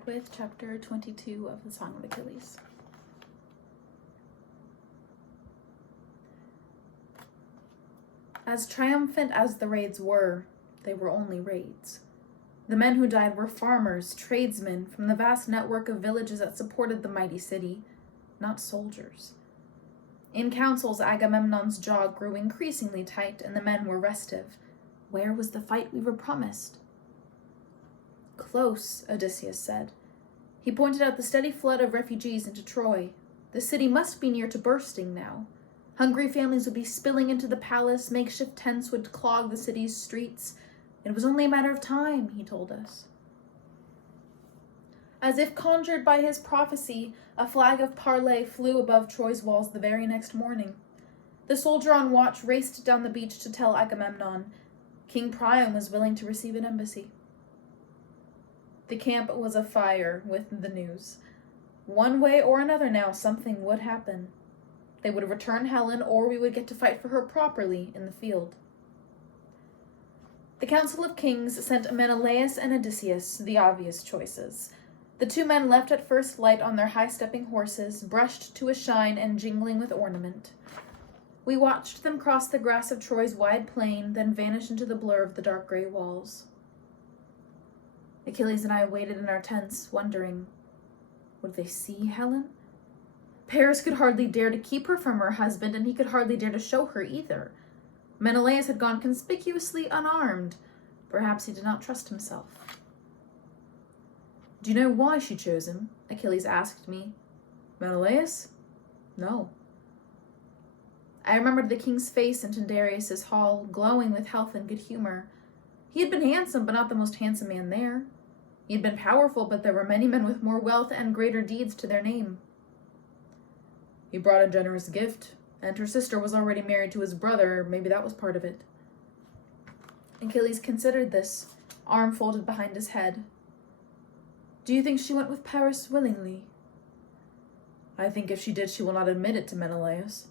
back with chapter 22 of the Song of Achilles. As triumphant as the raids were, they were only raids. The men who died were farmers, tradesmen from the vast network of villages that supported the mighty city, not soldiers. In councils, Agamemnon's jaw grew increasingly tight, and the men were restive. Where was the fight we were promised? Close, Odysseus said. He pointed out the steady flood of refugees into Troy. The city must be near to bursting now. Hungry families would be spilling into the palace, makeshift tents would clog the city's streets. It was only a matter of time, he told us. As if conjured by his prophecy, a flag of parley flew above Troy's walls the very next morning. The soldier on watch raced down the beach to tell Agamemnon King Priam was willing to receive an embassy. The camp was afire with the news. One way or another now, something would happen. They would return Helen, or we would get to fight for her properly in the field. The Council of Kings sent Menelaus and Odysseus, the obvious choices. The two men left at first light on their high-stepping horses, brushed to a shine and jingling with ornament. We watched them cross the grass of Troy's wide plain, then vanish into the blur of the dark gray walls. Achilles and I waited in our tents, wondering, would they see Helen? Paris could hardly dare to keep her from her husband, and he could hardly dare to show her either. Menelaus had gone conspicuously unarmed. Perhaps he did not trust himself. Do you know why she chose him? Achilles asked me. Menelaus? No. I remembered the king's face in Tyndareus' hall, glowing with health and good humor. He had been handsome, but not the most handsome man there. He had been powerful, but there were many men with more wealth and greater deeds to their name. He brought a generous gift, and her sister was already married to his brother. Maybe that was part of it. Achilles considered this, arm folded behind his head. Do you think she went with Paris willingly? I think if she did, she will not admit it to Menelaus.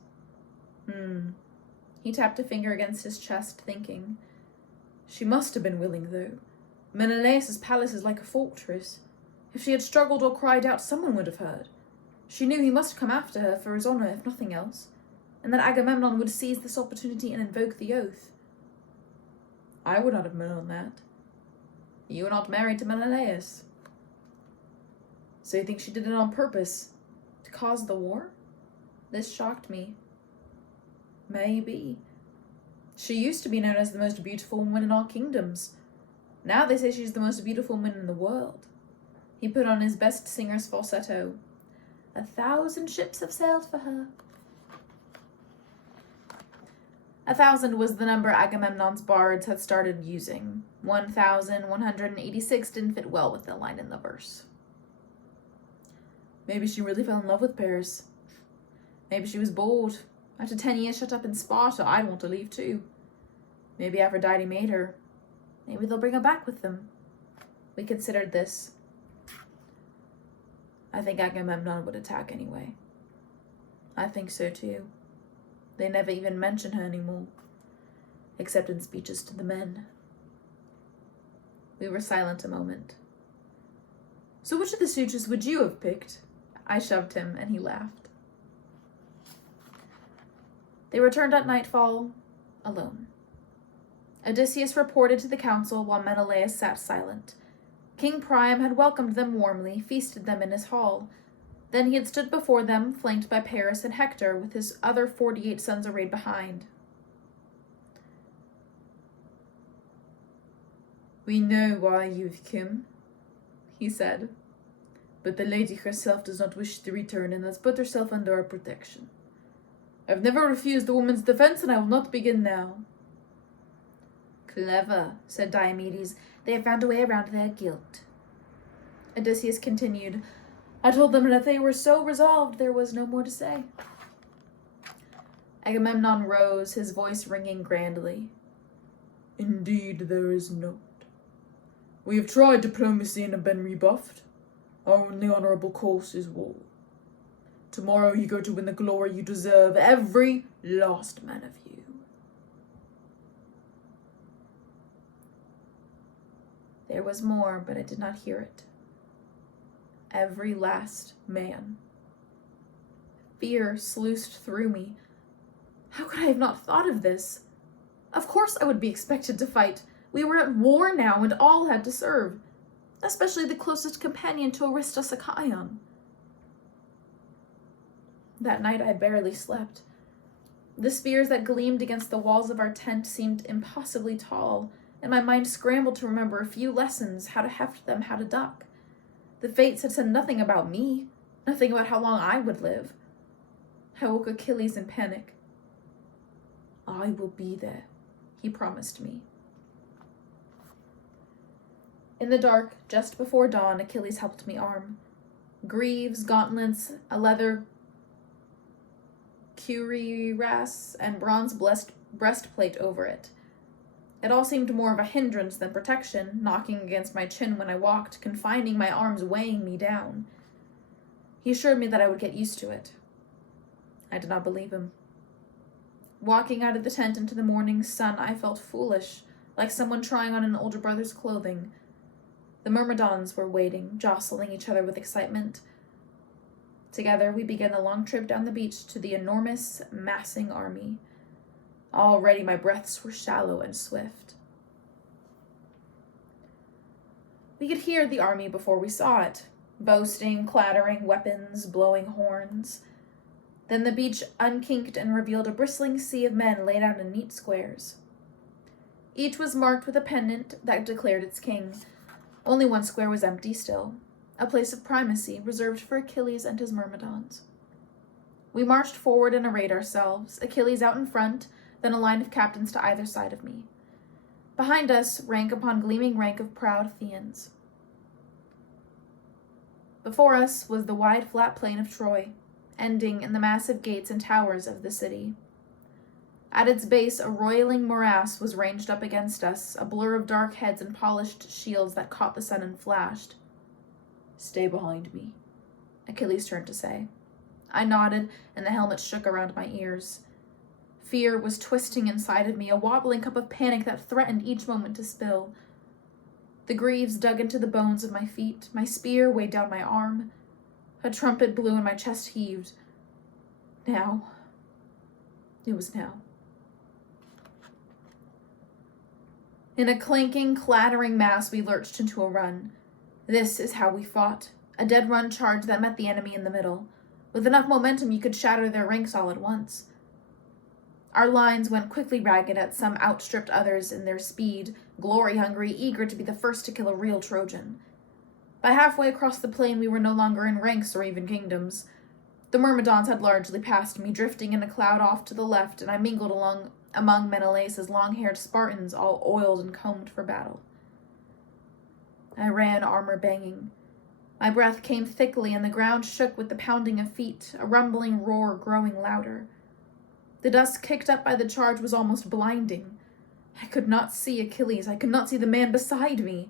He tapped a finger against his chest, thinking. She must have been willing, though. Menelaus' palace is like a fortress. If she had struggled or cried out, someone would have heard. She knew he must come after her for his honor, if nothing else, and that Agamemnon would seize this opportunity and invoke the oath. I would not have known that. You were not married to Menelaus. So you think she did it on purpose? To cause the war? This shocked me. Maybe. She used to be known as the most beautiful woman in all kingdoms. Now they say she's the most beautiful woman in the world. He put on his best singer's falsetto. 1,000 ships have sailed for her. 1,000 was the number Agamemnon's bards had started using. 1,186 didn't fit well with the line in the verse. Maybe she really fell in love with Paris. Maybe she was bored. After 10 years shut up in Sparta, I'd want to leave too. Maybe Aphrodite made her. Maybe they'll bring her back with them. We considered this. I think Agamemnon would attack anyway. I think so too. They never even mention her anymore, except in speeches to the men. We were silent a moment. So which of the suitors would you have picked? I shoved him, and he laughed. They returned at nightfall, alone. Odysseus reported to the council while Menelaus sat silent. King Priam had welcomed them warmly, feasted them in his hall. Then he had stood before them, flanked by Paris and Hector, with his other 48 sons arrayed behind. We know why you've come, he said, but the lady herself does not wish to return and has put herself under our protection. I've never refused a woman's defense, and I will not begin now. Clever, said Diomedes. They have found a way around their guilt. Odysseus continued, I told them that if they were so resolved, there was no more to say. Agamemnon rose, his voice ringing grandly. Indeed, there is not. We have tried diplomacy and have been rebuffed. Our only honorable course is war. Tomorrow you go to win the glory you deserve, every last man of you. There was more, but I did not hear it. every last man. Fear sluiced through me. How could I have not thought of this? Of course I would be expected to fight. We were at war now, and all had to serve, especially the closest companion to Aristos Achaeon. That night I barely slept. The spears that gleamed against the walls of our tent seemed impossibly tall, and my mind scrambled to remember a few lessons, how to heft them, how to duck. The fates had said nothing about me, nothing about how long I would live. I woke Achilles in panic. I will be there, he promised me. In the dark, just before dawn, Achilles helped me arm. Greaves, gauntlets, a leather cuirass, and bronze breastplate over it. It all seemed more of a hindrance than protection, knocking against my chin when I walked, confining my arms, weighing me down. He assured me that I would get used to it. I did not believe him. Walking out of the tent into the morning sun, I felt foolish, like someone trying on an older brother's clothing. The Myrmidons were waiting, jostling each other with excitement. Together, we began the long trip down the beach to the enormous, massing army. Already my breaths were shallow and swift. We could hear the army before we saw it, boasting, clattering weapons, blowing horns. Then the beach unkinked and revealed a bristling sea of men laid out in neat squares. Each was marked with a pendant that declared its king. Only one square was empty still, a place of primacy reserved for Achilles and his Myrmidons. We marched forward and arrayed ourselves, Achilles out in front, then a line of captains to either side of me. Behind us, rank upon gleaming rank of proud Athenians. Before us was the wide flat plain of Troy, ending in the massive gates and towers of the city. At its base, a roiling morass was ranged up against us, a blur of dark heads and polished shields that caught the sun and flashed. "Stay behind me," Achilles turned to say. I nodded, and the helmet shook around my ears. Fear was twisting inside of me, a wobbling cup of panic that threatened each moment to spill. The greaves dug into the bones of my feet, my spear weighed down my arm. A trumpet blew and my chest heaved. Now. It was now. In a clanking, clattering mass, we lurched into a run. This is how we fought. A dead-run charge that met the enemy in the middle. With enough momentum, you could shatter their ranks all at once. Our lines went quickly ragged as some outstripped others in their speed, glory-hungry, eager to be the first to kill a real Trojan. By halfway across the plain, we were no longer in ranks or even kingdoms. The Myrmidons had largely passed me, drifting in a cloud off to the left, and I mingled among Menelaus's long-haired Spartans, all oiled and combed for battle. I ran, armor banging. My breath came thickly, and the ground shook with the pounding of feet, a rumbling roar growing louder. The dust kicked up by the charge was almost blinding. I could not see Achilles. I could not see the man beside me.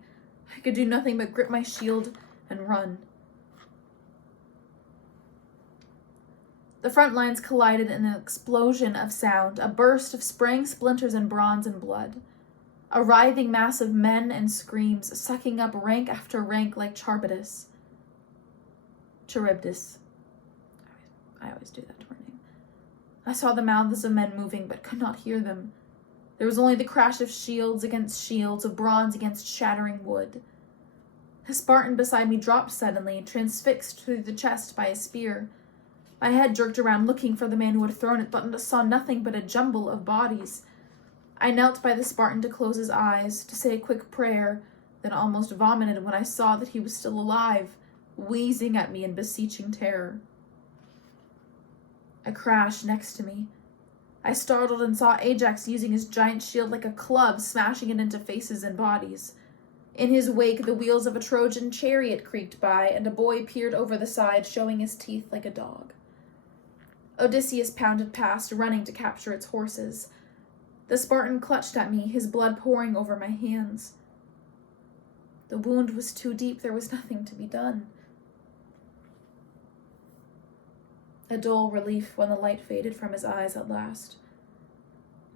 I could do nothing but grip my shield and run. The front lines collided in an explosion of sound, a burst of spraying splinters and bronze and blood. A writhing mass of men and screams, sucking up rank after rank like Charybdis. I always do that to her name. I saw the mouths of men moving, but could not hear them. There was only the crash of shields against shields, of bronze against shattering wood. A Spartan beside me dropped suddenly, transfixed through the chest by a spear. My head jerked around, looking for the man who had thrown it, but saw nothing but a jumble of bodies. I knelt by the Spartan to close his eyes, to say a quick prayer, then almost vomited when I saw that he was still alive, wheezing at me in beseeching terror. A crash next to me. I startled and saw Ajax using his giant shield like a club, smashing it into faces and bodies. In his wake, the wheels of a Trojan chariot creaked by, and a boy peered over the side, showing his teeth like a dog. Odysseus pounded past, running to capture its horses. The Spartan clutched at me, his blood pouring over my hands. The wound was too deep, there was nothing to be done. A dull relief when the light faded from his eyes at last.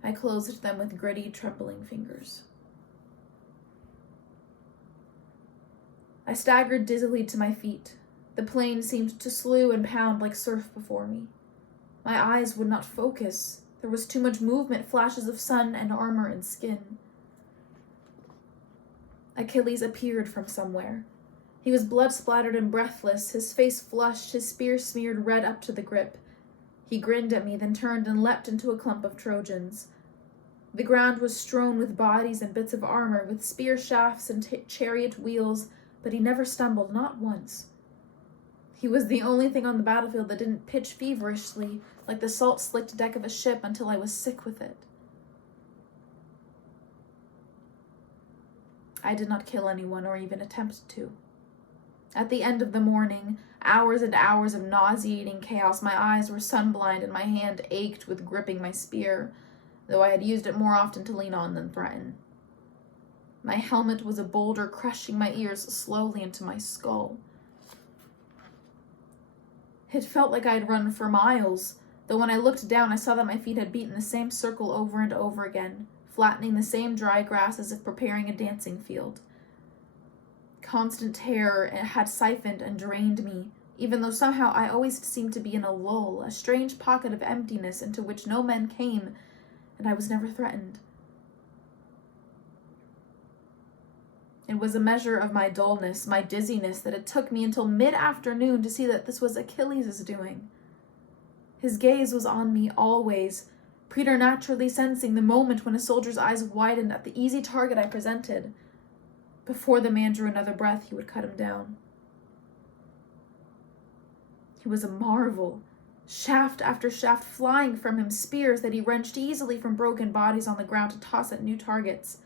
I closed them with gritty, trembling fingers. I staggered dizzily to my feet. The plain seemed to slew and pound like surf before me. My eyes would not focus. There was too much movement, flashes of sun and armor and skin. Achilles appeared from somewhere. He was blood-splattered and breathless, his face flushed, his spear smeared red up to the grip. He grinned at me, then turned and leapt into a clump of Trojans. The ground was strewn with bodies and bits of armor, with spear shafts and chariot wheels, but he never stumbled, not once. He was the only thing on the battlefield that didn't pitch feverishly, like the salt-slicked deck of a ship, until I was sick with it. I did not kill anyone or even attempt to. At the end of the morning, hours and hours of nauseating chaos, my eyes were sunblind and my hand ached with gripping my spear, though I had used it more often to lean on than threaten. My helmet was a boulder crushing my ears slowly into my skull. It felt like I had run for miles, though when I looked down I saw that my feet had beaten the same circle over and over again, flattening the same dry grass as if preparing a dancing field. Constant terror had siphoned and drained me, even though somehow I always seemed to be in a lull, a strange pocket of emptiness into which no men came, and I was never threatened. It was a measure of my dullness, my dizziness, that it took me until mid-afternoon to see that this was Achilles' doing. His gaze was on me always, preternaturally sensing the moment when a soldier's eyes widened at the easy target I presented. Before the man drew another breath, he would cut him down. He was a marvel, shaft after shaft flying from him, spears that he wrenched easily from broken bodies on the ground to toss at new targets.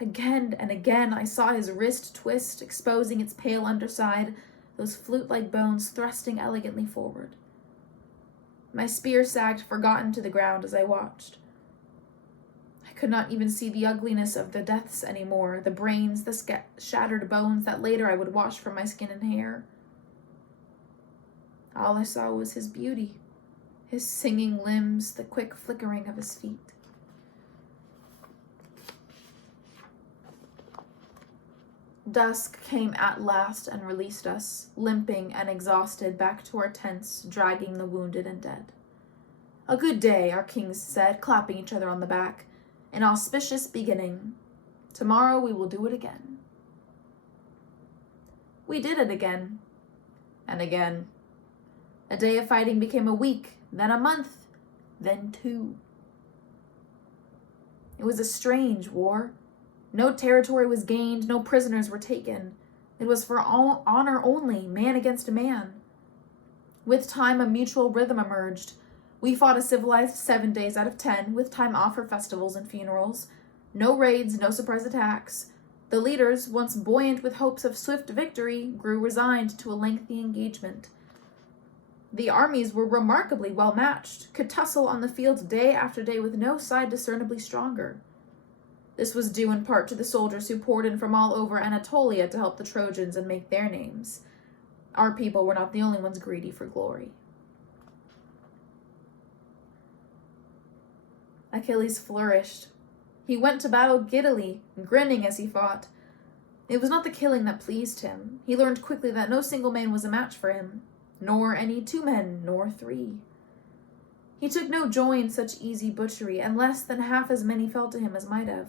Again and again I saw his wrist twist, exposing its pale underside, those flute-like bones thrusting elegantly forward. My spear sagged forgotten to the ground as I watched. I could not even see the ugliness of the deaths anymore, the brains, the shattered bones that later I would wash from my skin and hair. All I saw was his beauty, his singing limbs, the quick flickering of his feet. Dusk came at last and released us, limping and exhausted, back to our tents, dragging the wounded and dead. "A good day," our kings said, clapping each other on the back. "An auspicious beginning. Tomorrow we will do it again." We did it again. And again. A day of fighting became a week, then a month, then 2. It was a strange war. No territory was gained, no prisoners were taken. It was for honor only, man against man. With time, a mutual rhythm emerged. We fought a civilized 7 days out of 10, with time off for festivals and funerals. No raids, no surprise attacks. The leaders, once buoyant with hopes of swift victory, grew resigned to a lengthy engagement. The armies were remarkably well matched, could tussle on the field day after day with no side discernibly stronger. This was due in part to the soldiers who poured in from all over Anatolia to help the Trojans and make their names. Our people were not the only ones greedy for glory. Achilles flourished. He went to battle giddily, grinning as he fought. It was not the killing that pleased him. He learned quickly that no single man was a match for him, nor any 2 men, nor 3. He took no joy in such easy butchery, and less than half as many fell to him as might have.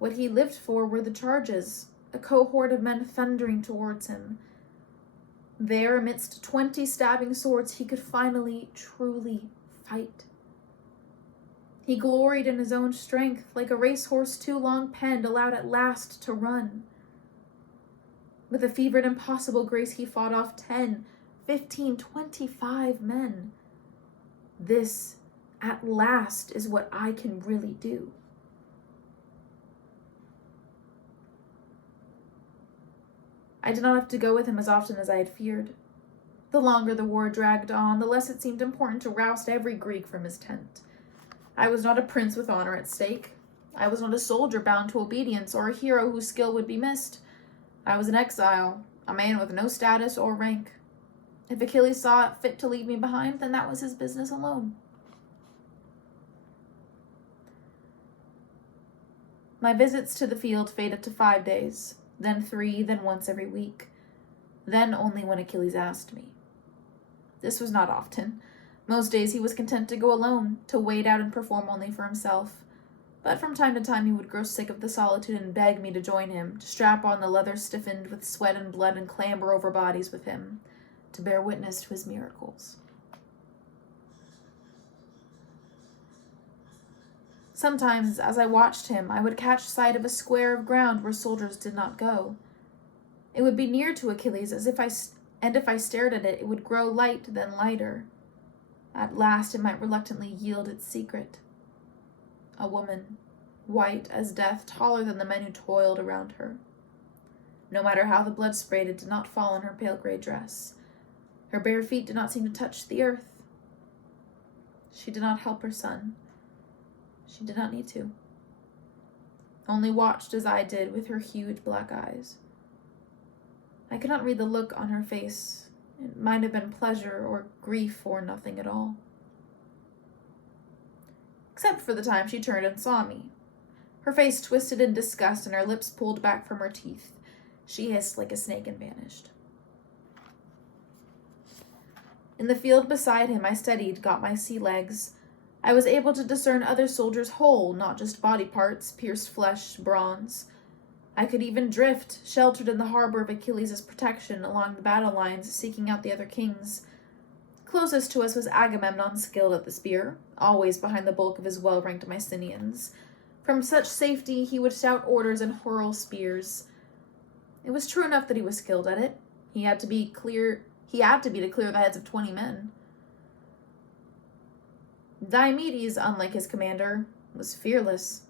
What he lived for were the charges, a cohort of men thundering towards him. There, amidst 20 stabbing swords, he could finally, truly fight. He gloried in his own strength, like a racehorse too long penned, allowed at last to run. With a fevered, impossible grace, he fought off 10, 15, 25 men. This, at last, is what I can really do. I did not have to go with him as often as I had feared. The longer the war dragged on, the less it seemed important to roust every Greek from his tent. I was not a prince with honor at stake. I was not a soldier bound to obedience, or a hero whose skill would be missed. I was an exile, a man with no status or rank. If Achilles saw it fit to leave me behind, then that was his business alone. My visits to the field faded to 5 days, then 3, then once every week. then only when Achilles asked me. This was not often. Most days he was content to go alone, to wade out and perform only for himself. But from time to time he would grow sick of the solitude and beg me to join him, to strap on the leather stiffened with sweat and blood and clamber over bodies with him, to bear witness to his miracles. Sometimes, as I watched him, I would catch sight of a square of ground where soldiers did not go. It would be near to Achilles, if I stared at it, it would grow light, then lighter. At last it might reluctantly yield its secret. A woman, white as death, taller than the men who toiled around her. No matter how the blood sprayed, it did not fall on her pale gray dress. Her bare feet did not seem to touch the earth. She did not help her son. She did not need to. Only watched as I did with her huge black eyes. I could not read the look on her face. It might have been pleasure or grief or nothing at all. Except for the time she turned and saw me. Her face twisted in disgust and her lips pulled back from her teeth. She hissed like a snake and vanished. In the field beside him, I steadied, got my sea legs. I was able to discern other soldiers whole, not just body parts, pierced flesh, bronze. I could even drift, sheltered in the harbor of Achilles' protection, along the battle lines, seeking out the other kings. Closest to us was Agamemnon, skilled at the spear, always behind the bulk of his well-ranked Mycenaeans. From such safety he would shout orders and hurl spears. It was true enough that he was skilled at it. He had to be to clear the heads of 20 men. Diomedes, unlike his commander, was fearless.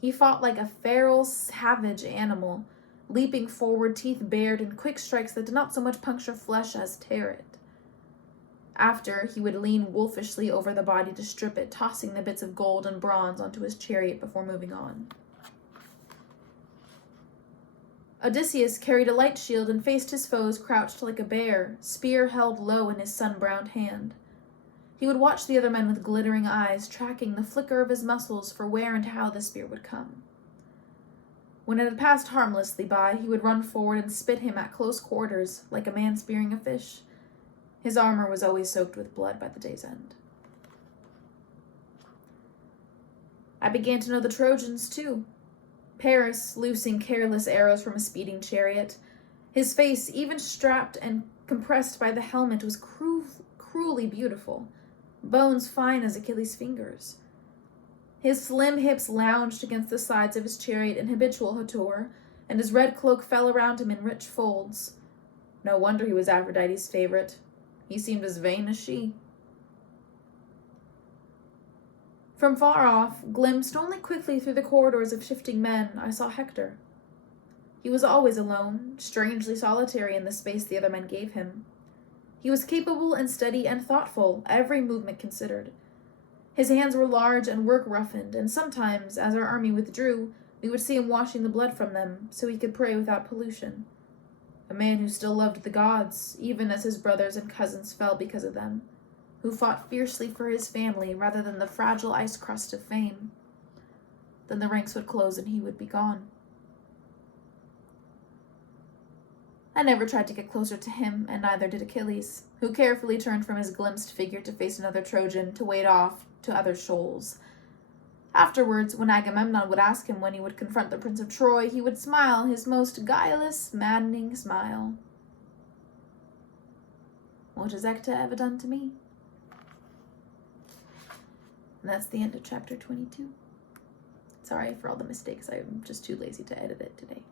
He fought like a feral, savage animal, leaping forward, teeth bared, in quick strikes that did not so much puncture flesh as tear it. After, he would lean wolfishly over the body to strip it, tossing the bits of gold and bronze onto his chariot before moving on. Odysseus carried a light shield and faced his foes crouched like a bear, spear held low in his sun-browned hand. He would watch the other men with glittering eyes, tracking the flicker of his muscles for where and how the spear would come. When it had passed harmlessly by, he would run forward and spit him at close quarters, like a man spearing a fish. His armor was always soaked with blood by the day's end. I began to know the Trojans, too. Paris, loosing careless arrows from a speeding chariot. His face, even strapped and compressed by the helmet, was cruelly beautiful, bones fine as Achilles' fingers. His slim hips lounged against the sides of his chariot in habitual hauteur, and his red cloak fell around him in rich folds. No wonder he was Aphrodite's favorite. He seemed as vain as she. From far off, glimpsed only quickly through the corridors of shifting men, I saw Hector. He was always alone, strangely solitary in the space the other men gave him. He was capable and steady and thoughtful, every movement considered. His hands were large and work-roughened, and sometimes, as our army withdrew, we would see him washing the blood from them, so he could pray without pollution. A man who still loved the gods, even as his brothers and cousins fell because of them, who fought fiercely for his family rather than the fragile ice crust of fame. Then the ranks would close and he would be gone. I never tried to get closer to him, and neither did Achilles, who carefully turned from his glimpsed figure to face another Trojan, to wade off to other shoals. Afterwards, when Agamemnon would ask him when he would confront the Prince of Troy, he would smile his most guileless, maddening smile. What has Hector ever done to me? And that's the end of chapter 22. Sorry for all the mistakes. I'm just too lazy to edit it today.